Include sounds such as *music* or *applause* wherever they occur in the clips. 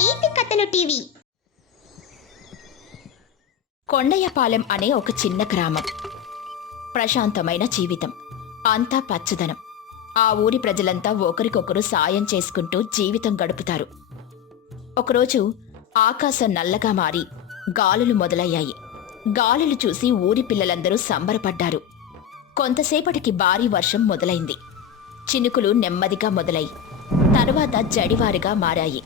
నీతి కథలు టీవీ. కొండయ్యపాలెం అనే ఒక చిన్న గ్రామం. ప్రశాంతమైన జీవితం. అంతా పచ్చదనం. ఆ ఊరి ప్రజలంతా ఒకరికొకరు సాయం చేసుకుంటూ జీవితం గడుపుతారు. ఒకరోజు ఆకాశం నల్లగా మారి గాలులు మొదలయ్యాయి. గాలులు చూసి ఊరి పిల్లలందరూ సంబరపడ్డారు. కొంతసేపటికి భారీ వర్షం మొదలైంది. చినుకులు నెమ్మదిగా మొదలై తరువాత జడివారిగా మారాయి.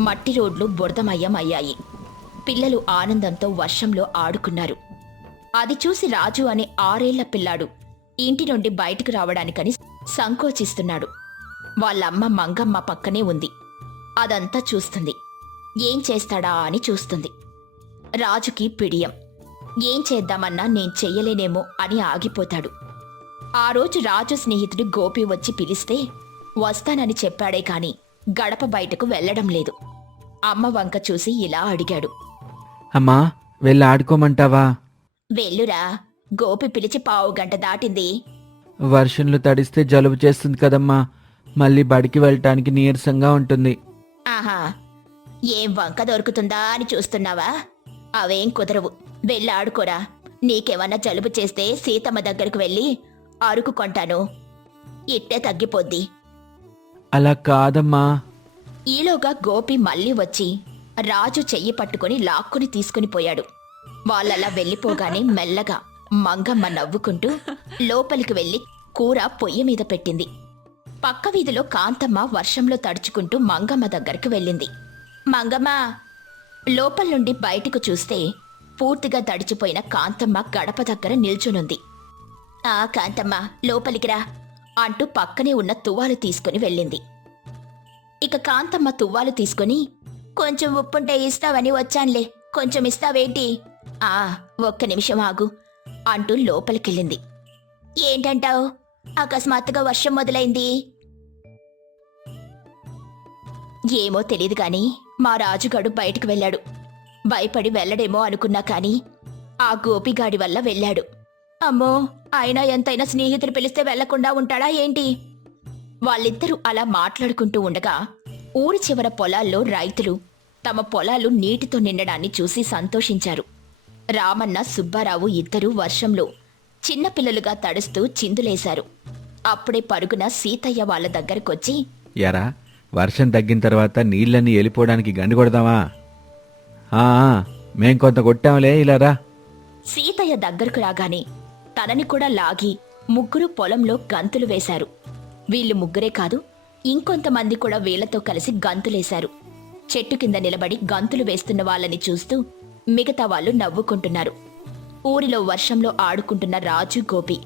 మట్టి రోడ్లు బురదమయం అయ్యాయి పిల్లలు ఆనందంతో వర్షంలో ఆడుకున్నారు. అది చూసి రాజు అనే ఆరేళ్ళ పిల్లాడు ఇంటి నుండి బయటకు రావడానికని సంకోచిస్తున్నాడు. వాళ్ళమ్మ మంగమ్మ పక్కనే ఉంది. అదంతా చూస్తుంది. ఏం చేస్తాడా అని చూస్తుంది. రాజుకి పిడియం. ఏం చేద్దామన్నా నేను చెయ్యలేనేమో అని ఆగిపోతాడు. ఆ రోజు రాజు స్నేహితుడు గోపి వచ్చి పిలిస్తే వస్తానని చెప్పాడే కాని గడప బయటకు వెళ్ళడం లేదు. అమ్మ వంక చూసి ఇలా అడిగాడు. అమ్మా వెళ్ళి ఆడుకోమంటావా? వెళ్ళురా గోపి పిలిచి పావు గంట దాటింది. వర్షంలో తడిస్తే జలుబు చేస్తుంది కదమ్మా. మళ్ళీ బడికి వెళ్ళటానికి నీరసంగా ఉంటుంది. ఆహా ఏం వంక దొరుకుతుందా అని చూస్తున్నావా? అవేం కుదరవు. వెళ్ళి ఆడుకోరా. నీకేమన్నా జలుబు చేస్తే సీతమ్మ దగ్గరకు వెళ్ళి అరుకు కొంటాను. ఇట్టే తగ్గిపోద్ది. అలా కాదమ్మా. ఈలోగా గోపి మళ్ళీ వచ్చి రాజు చెయ్యి పట్టుకుని లాక్కుని తీసుకుని పోయాడు. వాళ్ళలా వెళ్ళిపోగానే మెల్లగా మంగమ్మ నవ్వుకుంటూ లోపలికి వెళ్ళి కూర పొయ్యి మీద పెట్టింది. పక్క వీధిలో కాంతమ్మ వర్షంలో తడుచుకుంటూ మంగమ్మ దగ్గరికి వెళ్ళింది. మంగమ్మ లోపల నుండి బయటకు చూస్తే పూర్తిగా తడిచిపోయిన కాంతమ్మ గడప దగ్గర నిల్చునుంది. ఆ కాంతమ్మ లోపలికి రా అంటూ పక్కనే ఉన్న తువాలు తీసుకుని వెళ్ళింది. ఇక కాంతమ్మ తువ్వాలు తీసుకుని కొంచెం ఉప్పుంటే ఇస్తావని వచ్చానులే. కొంచెం ఇస్తావేంటి? ఆ ఒక్క నిమిషం ఆగు అంటూ లోపలికెళ్ళింది. ఏంటంటావు? అకస్మాత్తుగా వర్షం మొదలైంది? ఏమో తెలియదు గాని మా రాజుగాడు బయటకు వెళ్ళాడు. భయపడి వెళ్ళడేమో అనుకున్నా కాని ఆ గోపిగాడి వల్ల వెళ్ళాడు. అమ్మో అయినా ఎంతైనా స్నేహితులు పిలిస్తే వెళ్ళకుండా ఉంటాడా ఏంటి? వాళ్ళిద్దరూ అలా మాట్లాడుకుంటూ ఉండగా ఊరి చివర పొలాల్లో రైతులు తమ పొలాలు నీటితో నిండడాన్ని చూసి సంతోషించారు. రామన్న సుబ్బారావు ఇద్దరూ వర్షంలో చిన్నపిల్లలుగా తడుస్తూ చిందులేశారు. అప్పుడే పరుగున సీతయ్య వాళ్ళ దగ్గరకొచ్చి ఎరా వర్షం తగ్గిన తర్వాత నీళ్ళన్నీ వెళ్ళిపోవడానికి గండి కొడదామా? ఆ, ఆ, మేం కొంత కొట్టాంలే ఇలా రా. సీతయ్య దగ్గరకు రాగానే తనని కూడా లాగి ముగ్గురు పొలంలో గంతులు వేశారు. వీళ్ళు ముగ్గురే కాదు ఇంకొంతమంది కూడా వీళ్ళతో కలిసి గంతులేశారు. చెట్టు కింద నిలబడి గంతులు వేస్తున్న వాళ్ళని చూస్తూ మిగతా వాళ్ళు నవ్వుకుంటున్నారు. ఊరిలో వర్షంలో ఆడుకుంటున్న రాజు గోపి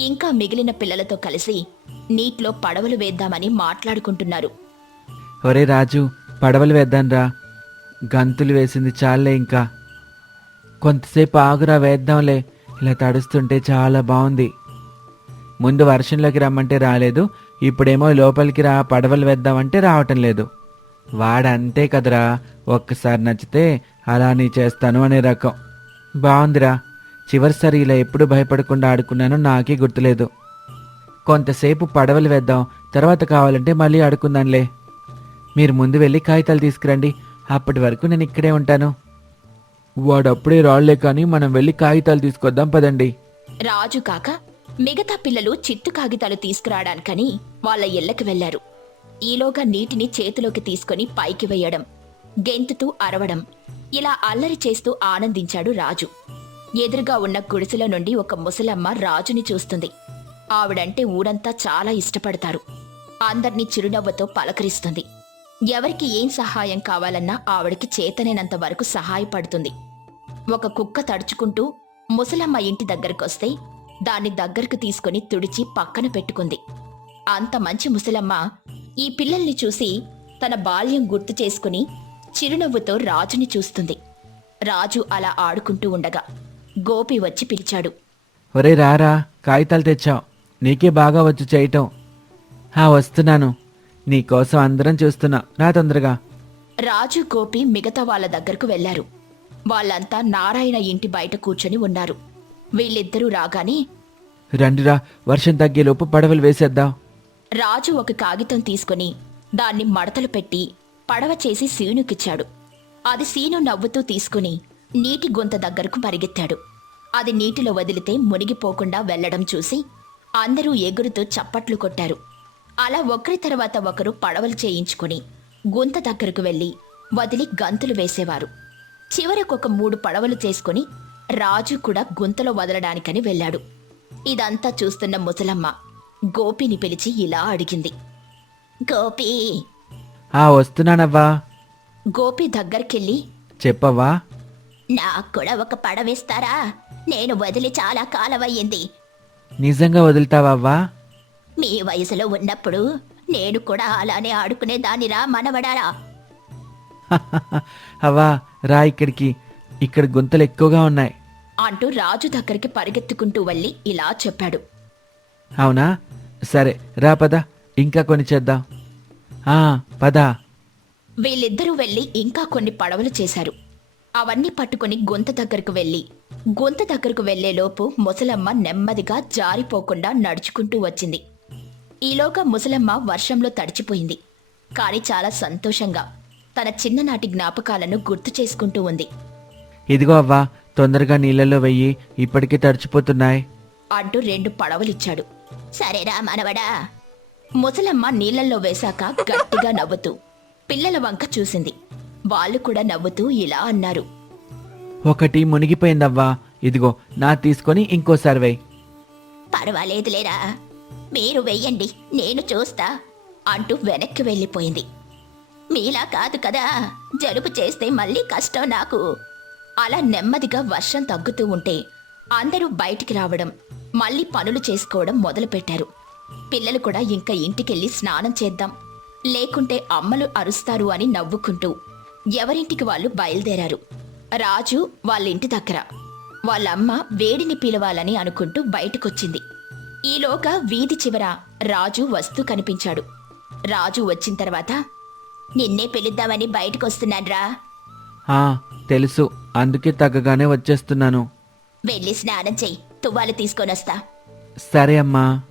ఇంకా మిగిలిన పిల్లలతో కలిసి నీటిలో పడవలు వేద్దామని మాట్లాడుకుంటున్నారు. ఒరే రాజు పడవలు వేద్దాంరా గంతులు వేసింది చాలే ఇంకా. కొంతసేపు ఆగురా వేద్దాంలే. ఇలా తడుస్తుంటే చాలా బాగుంది. ముందు వర్షంలోకి రమ్మంటే రాలేదు ఇప్పుడేమో లోపలికి రా పడవలు వేద్దామంటే రావటం లేదు. వాడంతే కదరా ఒక్కసారి నచ్చితే అలా నీ చేస్తాను అనే రకం. బాగుందిరా చివరిసారి ఇలా ఎప్పుడు భయపడకుండా ఆడుకున్నానో నాకే గుర్తులేదు. కొంతసేపు పడవలు వేద్దాం తర్వాత కావాలంటే మళ్ళీ ఆడుకుందాంలే. మీరు ముందు వెళ్ళి కాగితాలు తీసుకురండి అప్పటి వరకు నేను ఇక్కడే ఉంటాను. వాడప్పుడే రాళ్ళే కానీ మనం వెళ్ళి కాగితాలు తీసుకొద్దాం పదండి. రాజు కాక మిగతా పిల్లలు చిత్తు కాగితాలు తీసుకురావడానికని వాళ్ళ ఇళ్ళకి వెళ్ళారు ఈలోగా నీటిని చేతిలోకి తీసుకొని పైకి వేయడం గెంతుతూ అరవడం ఇలా అల్లరి చేస్తూ ఆనందించాడు రాజు. ఎదురుగా ఉన్న గుడిసెల నుండి ఒక ముసలమ్మ రాజుని చూస్తుంది. ఆవిడంటే ఊరంతా చాలా ఇష్టపడతారు. అందర్నీ చిరునవ్వుతో పలకరిస్తుంది. ఎవరికి ఏం సహాయం కావాలన్నా ఆవిడకి చేతనైనంత వరకు సహాయపడుతుంది. ఒక కుక్క తడుచుకుంటూ ముసలమ్మ ఇంటి దగ్గరకొస్తే దాన్ని దగ్గరకు తీసుకుని తుడిచి పక్కన పెట్టుకుంది. అంత మంచి ముసలమ్మ ఈ పిల్లల్ని చూసి తన బాల్యం గుర్తు చేసుకుని చిరునవ్వుతో రాజుని చూస్తుంది. రాజు అలా ఆడుకుంటూ ఉండగా గోపి వచ్చి పిలిచాడు. ఒరే రారా కాగితాలు తెచ్చాం. నీకే బాగా వచ్చు చేయటం. హా వస్తున్నాను. నీకోసం అందరం చూస్తున్నా. రా తొందరగా. రాజు గోపి మిగతా వాళ్ళ దగ్గరకు వెళ్ళారు. వాళ్ళంతా నారాయణ ఇంటి బయట కూర్చొని ఉన్నారు. వీళ్ళిద్దరూ రాగానే రండిరా వర్షం తగ్గేలోపు పడవలు వేసేద్దాం. రాజు ఒక కాగితం తీసుకుని దాన్ని మడతలు పెట్టి పడవ చేసి సీనుకిచ్చాడు. అది సీను నవ్వుతూ తీసుకుని నీటి గొంత దగ్గరకు పరిగెత్తాడు. అది నీటిలో వదిలితే మునిగిపోకుండా వెళ్ళడం చూసి అందరూ ఎగురుతూ చప్పట్లు కొట్టారు. అలా ఒకరి తర్వాత ఒకరు పడవలు చేయించుకుని గుంత దగ్గరకు వెళ్ళి వదిలి గంతులు వేసేవారు. చివరకు ఒక మూడు పడవలు చేసుకుని రాజు కూడా గుంతలో వదలడానికని వెళ్ళాడు. ఇదంతా చూస్తున్న ముసలమ్మ గోపిని పిలిచి ఇలా అడిగింది. గోపి! ఆ వస్తున్నానవ్వా. గోపి దగ్గరికెళ్ళి చెప్పవ్వా? నాకు కూడా ఒక పడవేస్తారా? నేను వదిలి చాలా కాలమయ్యింది. నిజంగా వదులుతావవ్వా? మీ వయసులో ఉన్నప్పుడు నేను కూడా అలానే ఆడుకునేదానిరా మనవడారా? *laughs* అవ్వా రా ఇక్కడికి. ఇక్కడ గుంతలు ఎక్కువగా ఉన్నాయి. అంటూ రాజు దగ్గరికి పరిగెత్తుకుంటూ వెళ్ళి ఇలా చెప్పాడు. అవునా? సరే రా పద. ఇంకా కొన్ని చేద్దాం. ఆ పద. వీళ్ళిద్దరూ వెళ్ళి ఇంకా కొన్ని పడవలు చేశారు. అవన్నీ పట్టుకుని గొంత దగ్గరకు వెళ్ళి గొంత దగ్గరకు వెళ్ళేలోపు ముసలమ్మ నెమ్మదిగా జారిపోకుండా నడుచుకుంటూ వచ్చింది. ఈలోగా ముసలమ్మ వర్షంలో తడిచిపోయింది. కాని చాలా సంతోషంగా తన చిన్ననాటి జ్ఞాపకాలను గుర్తు చేసుకుంటూ ఉంది. ఇదిగో అవ్వా తొందరగా నీళ్ళలో వెయ్యి ఇప్పటికే తడిచిపోతున్నాయి. అంటూ రెండు పడవలిచ్చాడు. సరేరా మనవడా. ముసలమ్మ నీళ్ళల్లో వేశాక గట్టిగా నవ్వుతూ పిల్లల వంక చూసింది. వాళ్ళు కూడా నవ్వుతూ ఇలా అన్నారు. ఒకటి మునిగిపోయిందవ్వా. ఇదిగో నా తీసుకొని ఇంకోసారి వెయ్యి పర్వాలేదులేరా. మీరు వెయ్యండి నేను చూస్తా అంటూ వెనక్కి వెళ్ళిపోయింది. మీలా కాదు కదా. జలుబు చేస్తే మళ్ళీ కష్టం నాకు. అలా నెమ్మదిగా వర్షం తగ్గుతూ ఉంటే అందరూ బయటికి రావడం మళ్ళీ పనులు చేసుకోవడం మొదలుపెట్టారు. పిల్లలు కూడా ఇంకా ఇంటికెళ్ళి స్నానం చేద్దాం లేకుంటే అమ్మలు అరుస్తారు అని నవ్వుకుంటూ ఎవరింటికి వాళ్ళు బయలుదేరారు. రాజు వాళ్ళ ఇంటి దగ్గర వాళ్ళమ్మ వేడిని పిలవాలని అనుకుంటూ బయటకొచ్చింది. ఈలోగా వీధి చివర రాజు వస్తూ కనిపించాడు. రాజు వచ్చిన తర్వాత నిన్నే పిలుద్దామని బయటకొస్తున్నాన్రా. తెలుసు. అందుకే తగ్గగానే వచ్చేస్తున్నాను. వెళ్ళి స్నానం చెయ్యి తువ్వాలు తీసుకొనొస్తా సరే అమ్మా.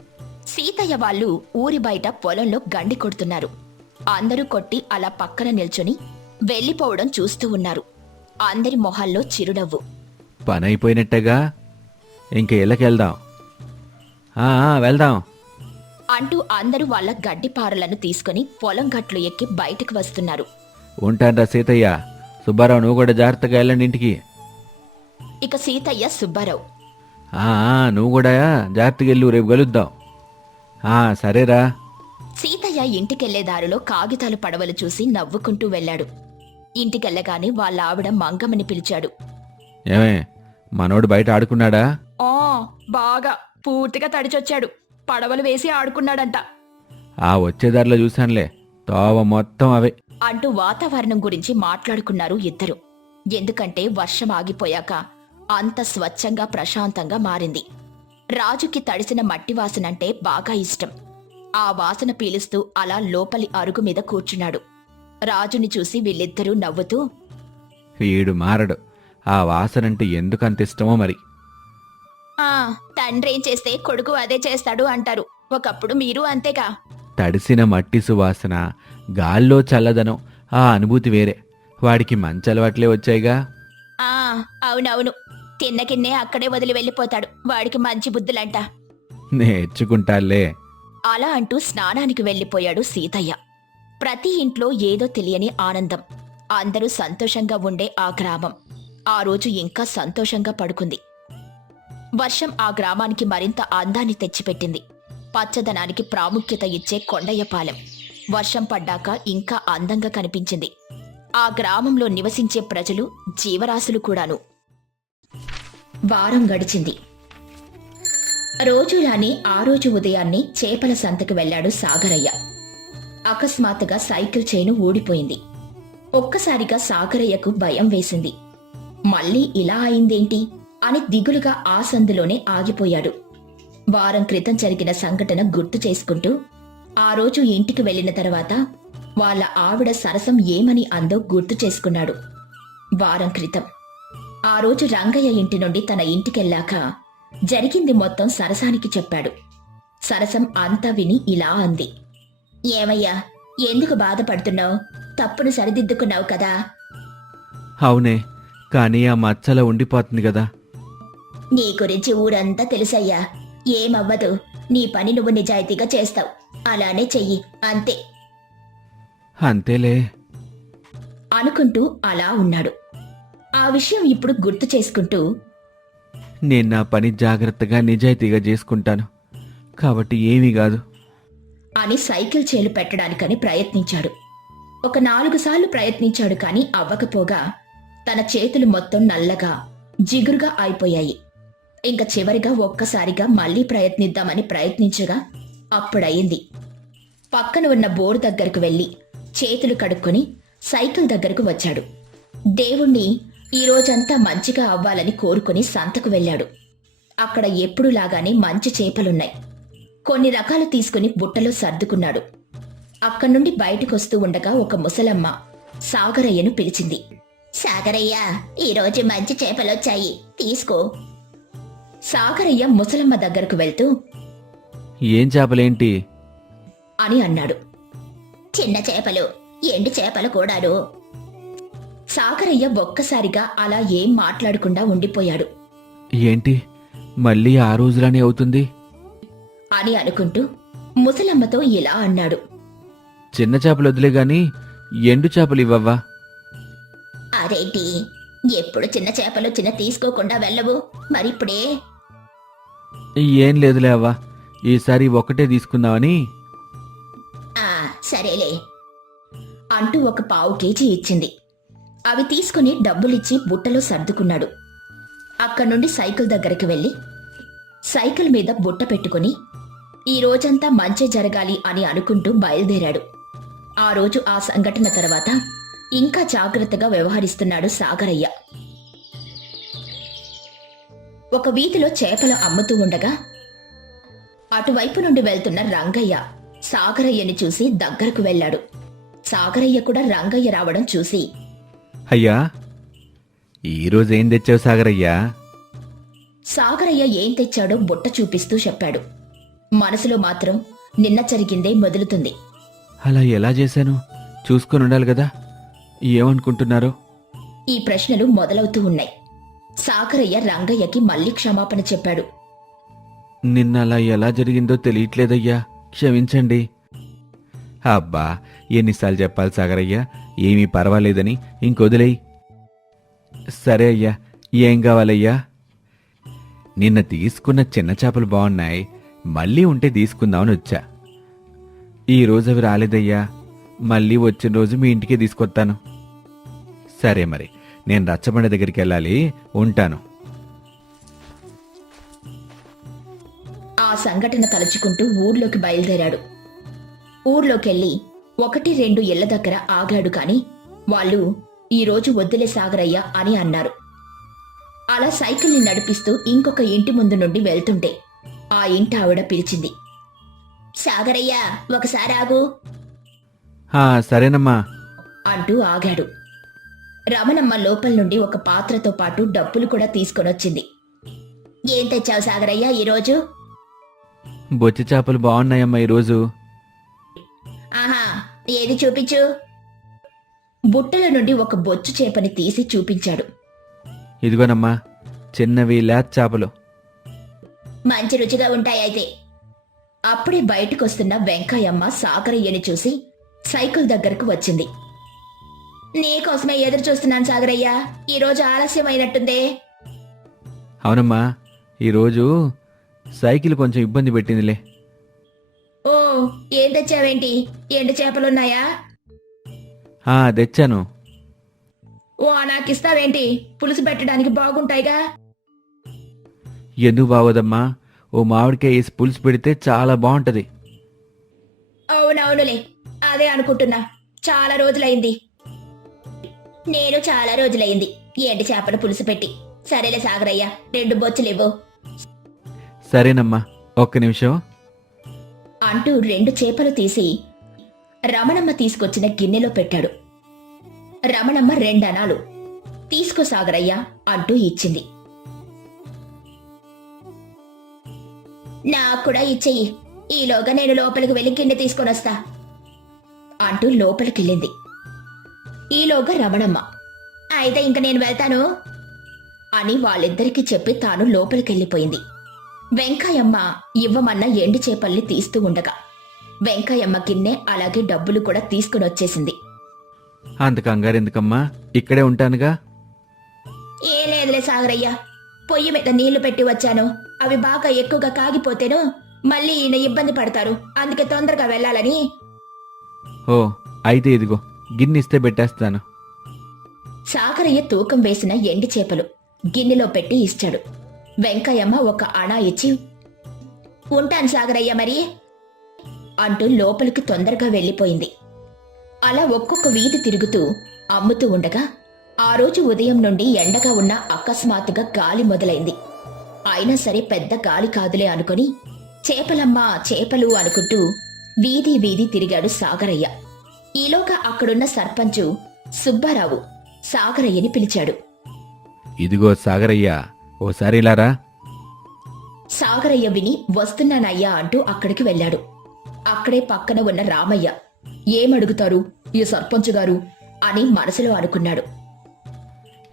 సీతయ్య వాళ్ళు ఊరి బయట పొలంలో గండి కొడుతున్నారు. అందరూ కొట్టి అలా పక్కన నిల్చొని వెళ్ళిపోవడం చూస్తూ ఉన్నారు. అందరి మొహాల్లో చిరునవ్వు. పని అయిపోయినట్టేగా? ఇంక ఇళ్ళకెళ్దాం. ఆ, ఆ, వెళ్దాం. అంటూ అందరూ వాళ్ళ గడ్డి పారలను తీసుకుని పొలం గట్లు ఎక్కి బయటకు వస్తున్నారు. ఉంటానరా సీతయ్య. సుబ్బారావు నువ్వు కూడా జాగ్రత్తగా వెళ్ళండి ఇంటికి. ఇక సీతయ్య సుబ్బారావు. ఆ, ఆ, నువ్వు కూడా జాగ్రత్తగా వెళ్ళు రేపు కలుద్దాం. ఆ, సరేరా. సీతయ్య ఇంటికెళ్ళే దారిలో కాగితాలు పడవలు చూసి నవ్వుకుంటూ వెళ్ళాడు. ఇంటికెళ్ళగానే వాళ్ళ ఆవిడ మంగమ్మని పిలిచాడు. ఏమే మనోడు బయట ఆడుకున్నాడా? ఆ బాగా పూర్తిగా తడిచొచ్చాడు. పడవలు వేసి ఆడుకున్నాడంట. ఆ వచ్చేదారిలో చూశానులే. తోవ మొత్తం అవే. అంటూ వాతావరణం గురించి మాట్లాడుకున్నారు ఇద్దరు. ఎందుకంటే వర్షం ఆగిపోయాక అంత స్వచ్ఛంగా ప్రశాంతంగా మారింది. రాజుకి తడిసిన మట్టి వాసనంటే బాగా ఇష్టం. ఆ వాసన పీలుస్తూ అలా లోపలి అరుగు మీద కూర్చున్నాడు. రాజుని చూసి వీళ్ళిద్దరూ నవ్వుతూ వీడు మారడు. ఆ వాసనంటే ఎందుకు అంత ఇష్టమో మరి? ఆ తండ్రి చేస్తే కొడుకు అదే చేస్తాడు అంటారు. ఒకప్పుడు మీరు అంతేగా. తడిసిన మట్టి సువాసన గాల్లో చల్లదనం. ఆ అనుభూతి వేరే. వాడికి మంచి అలవాట్లే వచ్చాయిగా. ఆ అవునవును. తిన్నకిన్నే అక్కడే వదిలి వెళ్ళిపోతాడు. వాడికి మంచి బుద్ధులంట. నేర్చుకుంటాలే అలా అంటూ స్నానానికి వెళ్ళిపోయాడు సీతయ్య. ప్రతి ఇంట్లో ఏదో తెలియని ఆనందం. అందరూ సంతోషంగా ఉండే ఆ గ్రామం. ఆ రోజు ఇంకా సంతోషంగా పడుకుంది. వర్షం ఆ గ్రామానికి మరింత అందాన్ని తెచ్చిపెట్టింది. పచ్చదనానికి ప్రాముఖ్యత ఇచ్చే కొండయ్యపాలెం. వర్షం పడ్డాక ఇంకా అందంగా కనిపించింది. ఆ గ్రామంలో నివసించే ప్రజలు జీవరాశులు కూడాను. వారం గడిచింది. రోజులానే ఆ రోజు ఉదయాన్నే చేపల సంతకు వెళ్ళాడు సాగరయ్య. అకస్మాత్తుగా సైకిల్ చైను ఊడిపోయింది. ఒక్కసారిగా సాగరయ్యకు భయం వేసింది. మళ్ళీ ఇలా అయిందేంటి? అని దిగులుగా ఆ సందులోనే ఆగిపోయాడు. వారం క్రితం జరిగిన సంఘటన గుర్తు చేసుకుంటూ ఆ రోజు ఇంటికి వెళ్ళిన తర్వాత వాళ్ళ ఆవిడ సరసం ఏమని అందో గుర్తు చేసుకున్నాడు. వారం క్రితం. ఆ రోజు రంగయ్య ఇంటి నుండి తన ఇంటికెళ్ళాక జరిగింది మొత్తం సరసానికి చెప్పాడు. సరసం అంతా విని ఇలా అంది. ఏమయ్యా ఎందుకు బాధపడుతున్నావు? తప్పును సరిదిద్దుకున్నావు కదా. అవునే కానీ ఆ మచ్చలా ఉండిపోతుంది కదా. నీ గురించి ఊరంతా తెలుసయ్యా. ఏమవ్వదు నీ పని నువ్వు నిజాయితీగా చేస్తావు. అలానే చెయ్యి అంతే. అంతేలే. అనుకుంటూ అలా ఉన్నాడు. ఆ విషయం ఇప్పుడు గుర్తు చేసుకుంటూ నేను నా పని జాగ్రత్తగా నిజాయితీగా చేసుకుంటాను. కాబట్టి ఏమీ కాదు. అని సైకిల్ చేలు పెట్టడానికని ప్రయత్నించాడు. ఒక నాలుగు సార్లు ప్రయత్నించాడు కాని అవ్వకపోగా తన చేతులు మొత్తం నల్లగా జిగురుగా అయిపోయాయి. ఇంక చివరిగా ఒక్కసారిగా మళ్ళీ ప్రయత్నిద్దామని ప్రయత్నించగా అప్పుడయింది పక్కన ఉన్న బోర్డు దగ్గరకు వెళ్ళి చేతులు కడుక్కొని సైకిల్ దగ్గరకు వచ్చాడు. దేవుణ్ణి ఈ రోజంతా మంచిగా అవ్వాలని కోరుకుని సంతకు వెళ్ళాడు. అక్కడ ఎప్పుడులాగానే మంచి చేపలున్నాయి. కొన్ని రకాలు తీసుకుని బుట్టలో సర్దుకున్నాడు. అక్కడి నుండి బయటకొస్తూ ఉండగా ఒక ముసలమ్మ సాగరయ్యను పిలిచింది. సాగరయ్య ఈరోజు మంచి చేపలొచ్చాయి. తీసుకో. సాగరయ్య ముసలమ్మ దగ్గరకు వెళ్తూ ఏం చేపలేంటి? అని అన్నాడు. చిన్న చేపలు ఎండు చేపలు కూడాను. సాగరయ్య ఒక్కసారిగా అలా ఏం మాట్లాడకుండా ఉండిపోయాడు. ఏంటి? మళ్ళీ ఆ రోజులానే అవుతుంది? అని అనుకుంటూ ముసలమ్మతో ఇలా అన్నాడు. చిన్న చేపలు వదిలే గాని ఎండు చేపలు ఇవ్వవ్వా? అదేంటి ఎప్పుడు చిన్న చేపలు చిన్న తీసుకోకుండా వెళ్ళవు? మరిప్పుడే. ఏం లేదులే అవ్వా. ఈసారి ఒకటే తీసుకుందామని. ఆ సరేలే. అంటూ ఒక పావు కేజీ ఇచ్చింది. అవి తీసుకుని డబ్బులిచ్చి బుట్టలో సర్దుకున్నాడు. అక్కడి నుండి సైకిల్ దగ్గరికి వెళ్ళి సైకిల్ మీద బుట్ట పెట్టుకుని ఈ రోజంతా మంచి జరగాలి అని అనుకుంటూ బయలుదేరాడు. ఆ రోజు ఆ సంఘటన తర్వాత ఇంకా జాగ్రత్తగా వ్యవహరిస్తున్నాడు సాగరయ్య. ఒక వీధిలో చేపలు అమ్ముతూ ఉండగా అటువైపు నుండి వెళ్తున్న రంగయ్య సాగరయ్యని చూసి దగ్గరకు వెళ్ళాడు. సాగరయ్య కూడా రంగయ్య రావడం చూసి అయ్యా ఈరోజు ఏం తెచ్చావు సాగరయ్యా? సాగరయ్య ఏం తెచ్చాడో బుట్ట చూపిస్తూ చెప్పాడు. మనసులో మాత్రం నిన్న జరిగిందే మొదలుతుంది. అలా ఎలా చేశాను? చూసుకొని ఉండాలి కదా. ఏమనుకుంటున్నారు? ఈ ప్రశ్నలు మొదలవుతూ ఉన్నాయి. సాగరయ్య రంగయ్యకి మళ్ళీ క్షమాపణ చెప్పాడు. నిన్న అలా ఎలా జరిగిందో తెలియట్లేదయ్యా. క్షమించండి. అబ్బా ఎన్నిసార్లు చెప్పాలి సాగరయ్యా. ఏమీ పర్వాలేదని ఇంకొదిలేయ్. సరే అయ్యా ఏం కావాలయ్యా? నిన్న తీసుకున్న చిన్న చేపలు బాగున్నాయి. మళ్ళీ ఉంటే తీసుకుందామని వచ్చా. ఈ రోజు అవి రాలేదయ్యా. మళ్ళీ వచ్చిన రోజు మీ ఇంటికే తీసుకొస్తాను. సరే మరి నేను రచ్చబండ దగ్గరికి వెళ్ళాలి ఉంటాను. ఆ సంఘటన తలుచుకుంటూ ఊర్లోకి బయలుదేరాడు. ఊర్లోకెళ్ళి ఒకటి రెండు ఇళ్ళ దగ్గర ఆగాడు కాని వాళ్ళు ఈ రోజు వద్దులే సాగరయ్య అని అన్నారు. అలా సైకిల్ని నడిపిస్తూ ఇంకొక ఇంటి ముందు నుండి వెళ్తుంటే ఆ ఇంటి ఆవిడ పిలిచింది. సాగరయ్య ఒకసారి ఆగు. సరేనమ్మా. అంటూ ఆగాడు. రమణమ్మ లోపల నుండి ఒక పాత్రతో పాటు డబ్బులు కూడా తీసుకొనొచ్చింది. ఏం తెచ్చావు సాగరయ్య ఈరోజు? బొచ్చి చేపలు బాగున్నాయమ్మా ఈరోజు. ఆహా ఏది చూపించు? బుట్టల నుండి ఒక బొచ్చు చేపని తీసి చూపించాడు. ఇదిగోనమ్మా చిన్నవి లేత చేపలు. మంచి రుచిగా ఉంటాయైతే అప్పుడే బయటకొస్తున్న వెంకయ్యమ్మ సాగరయ్యని చూసి సైకిల్ దగ్గరకు వచ్చింది. నీకోసమే ఎదురు చూస్తున్నాను సాగరయ్య. ఈరోజు ఆలస్యమైనట్టుందే. అవునమ్మా ఈరోజు సైకిల్ కొంచెం ఇబ్బంది పెట్టిందిలే. ఓ ఏం తెచ్చావేంటి? ఎండు చేపలున్నాయా? ఆ తెచ్చాను. ఓ నాకిస్తావేంటి? పులుసు పెట్టడానికి బాగుంటాయిగా? ఎందుకు బాగోదమ్మా? ఓ మామిడికాయ వేసి పులుసు పెడితే చాలా బాగుంటది. అవునవునులే అదే అనుకుంటున్నా. చాలా రోజులైంది. నేను చాలా రోజులైంది ఎండు చేపలు పులుసు పెట్టి. సరేలే సాగరయ్య రెండు బొచ్చులివ్వు. సరేనమ్మా ఒక్క నిమిషం. అంటూ రెండు చేపలు తీసి రమణమ్మ తీసుకొచ్చిన గిన్నెలో పెట్టాడు. రమణమ్మ రెండనాలు తీసుకోసాగరయ్యా అంటూ ఇచ్చింది. నాకు కూడా ఇచ్చేయి. ఈలోగా నేను లోపలికి వెళ్ళి గిన్నె తీసుకొని వస్తా అంటూ లోపలికెళ్ళింది. ఈలోగా రమణమ్మ అయితే ఇంక నేను వెళ్తాను అని వాళ్ళిద్దరికీ చెప్పి తాను లోపలికెళ్ళిపోయింది. వెంకాయమ్మ ఇవ్వమన్న ఎండి చేపల్ని తీస్తూ ఉండగా వెంకాయమ్మ గిన్నె అలాగే డబ్బులు కూడా తీసుకుని వచ్చేసింది అంత కంగారు ఎందుకమ్మా? ఇక్కడే ఉంటానుగా? ఏ లేదులే సాగరయ్య పొయ్యి మీద నీళ్ళు పెట్టి వచ్చాను. అవి బాగా ఎక్కువగా కాగిపోతేను మళ్ళీ ఈయన ఇబ్బంది పడతారు. అందుకే తొందరగా వెళ్ళాలని. ఓ అయితే ఇదిగో గిన్నె ఇస్తే పెట్టేస్తాను. సాగరయ్య తూకం వేసిన ఎండి చేపలు గిన్నెలో పెట్టి ఇచ్చాడు. వెంకయ్యమ్మ ఒక అణా ఇచ్చి ఉంటాను సాగరయ్య మరి అంటూ లోపలికి తొందరగా వెళ్ళిపోయింది. అలా ఒక్కొక్క వీధి తిరుగుతూ అమ్ముతూ ఉండగా ఆ రోజు ఉదయం నుండి ఎండగా ఉన్న అకస్మాత్తుగా గాలి మొదలైంది. అయినా సరే పెద్ద గాలి కాదులే అనుకుని చేపలమ్మా చేపలు అనుకుంటూ వీధి వీధి తిరిగాడు సాగరయ్య. ఈలోగా అక్కడున్న సర్పంచు సుబ్బారావు సాగరయ్యని పిలిచాడు. ఇదిగో సాగరయ్య ఓసారి ఇలారా సాగరయ్య విని వస్తున్నానయ్యా అంటూ అక్కడికి వెళ్ళాడు. అక్కడే పక్కన ఉన్న రామయ్య ఏమడుగుతారు? ఈ సర్పంచ్ గారు అని మనసులో అనుకున్నాడు.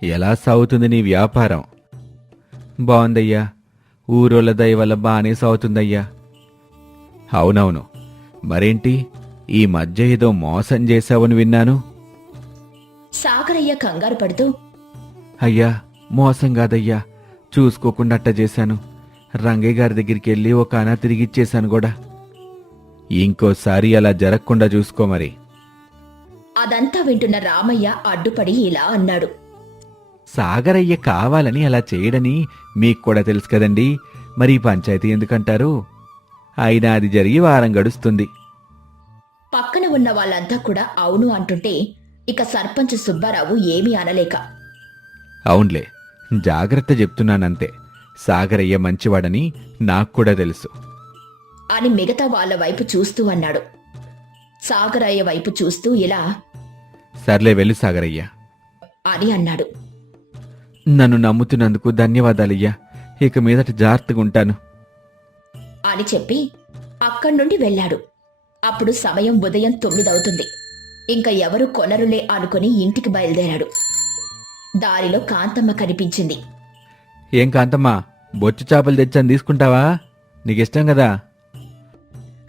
ఎలా సాగుతుంది నీ వ్యాపారం? బాగుందయ్యా ఊరోళ్ళ దయ వల్ల బాగానే సాగుతుందయ్యా. అవునవును. మరేంటి? ఈ మధ్య ఏదో మోసం చేశావని విన్నాను. సాగరయ్య కంగారు పడుతూ అయ్యా మోసం కాదయ్యా. చూసుకోకుండా అట్ట చేశాను. రంగయ్య గారి దగ్గరికి వెళ్ళి ఒక అనా తిరిగిచ్చేశాను కూడా. ఇంకోసారి అలా జరగకుండా చూసుకో మరి. అదంతా వింటున్న రామయ్య అడ్డుపడి ఇలా అన్నాడు. సాగరయ్య కావాలని అలా చేయడని మీకు కూడా తెలుసు కదండి. మరి ఈ పంచాయతీ ఎందుకంటారు? అయినా అది జరిగి వారం గడుస్తుంది. పక్కన ఉన్న వాళ్ళంతా కూడా అవును అంటుంటే ఇక సర్పంచ్ సుబ్బారావు ఏమీ అనలేక. అవునులే. జాగ్రత్త చెప్తున్నానంతే. సాగరయ్య మంచివాడని నాకు కూడా తెలుసు. అని మిగతా వాళ్ళ వైపు చూస్తూ అన్నాడు. సాగరయ్య వైపు చూస్తూ ఇలా సర్లే వెళ్ళు సాగరయ్య. అని అన్నాడు. నన్ను నమ్ముతున్నందుకు ధన్యవాదాలయ్యా. ఇక మీదట జాగ్రత్తగా ఉంటాను. అని చెప్పి అక్కడి నుండి వెళ్ళాడు. అప్పుడు సమయం ఉదయం తొమ్మిదవుతుంది ఇంకా ఎవరు కొనరులే అనుకుని ఇంటికి బయలుదేరాడు. దారిలో కాంతమ్మ కనిపించింది. ఏం కాంతమ్మా బొచ్చు చేపలు తెచ్చాను తీసుకుంటావా? నీకిష్టం కదా?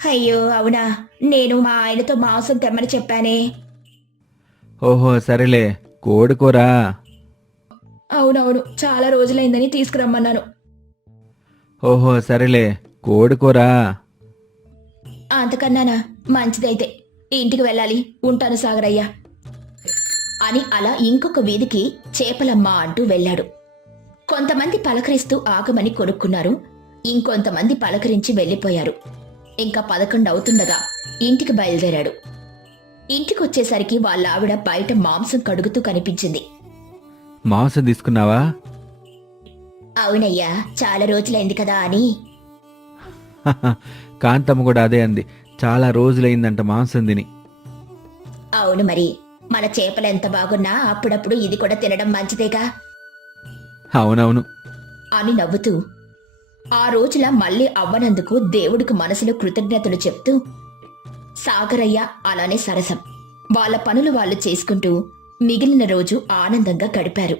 అయ్యో అవునా? నేను మా ఆయనతో మాంసం తెమ్మని చెప్పానే. ఓహో సరేలే కోడుకోరా అవునవును చాలా రోజులైందని తీసుకురమ్మన్నాను. ఓహో సరేలే కోడుకోరా అంతకన్నానా? మంచిదైతే ఇంటికి వెళ్ళాలి ఉంటాను సాగరయ్య. అని అలా ఇంకొక వీధికి చేపలమ్మ అంటూ వెళ్ళాడు. కొంతమంది పలకరిస్తూ ఆగమని కొనుక్కున్నారు. ఇంకొంతమంది పలకరించి వెళ్ళిపోయారు. ఇంకా పదకొండు అవుతుండగా ఇంటికి బయలుదేరాడు. ఇంటికొచ్చేసరికి వాళ్ళ ఆవిడ బయట మాంసం కడుగుతూ కనిపించింది. మాంసం తీసుకున్నావా? అవునయ్యా చాలా రోజులైంది కదా అని. కాంతమ్మ కూడా అదే అంది. చాలా రోజులైందంట మాంసం తిని. అవును మరి మన చేపలు ఎంత బాగున్నా అప్పుడప్పుడు ఇది కూడా తినడం మంచిదేగా? అవునవును. అని నవ్వుతూ ఆ రోజుల మళ్ళీ అవ్వనందుకు దేవుడికి మనసులో కృతజ్ఞతలు చెప్తూ సాగరయ్య అలానే సరసం. వాళ్ళ పనులు వాళ్ళు చేసుకుంటూ మిగిలిన రోజు ఆనందంగా గడిపారు.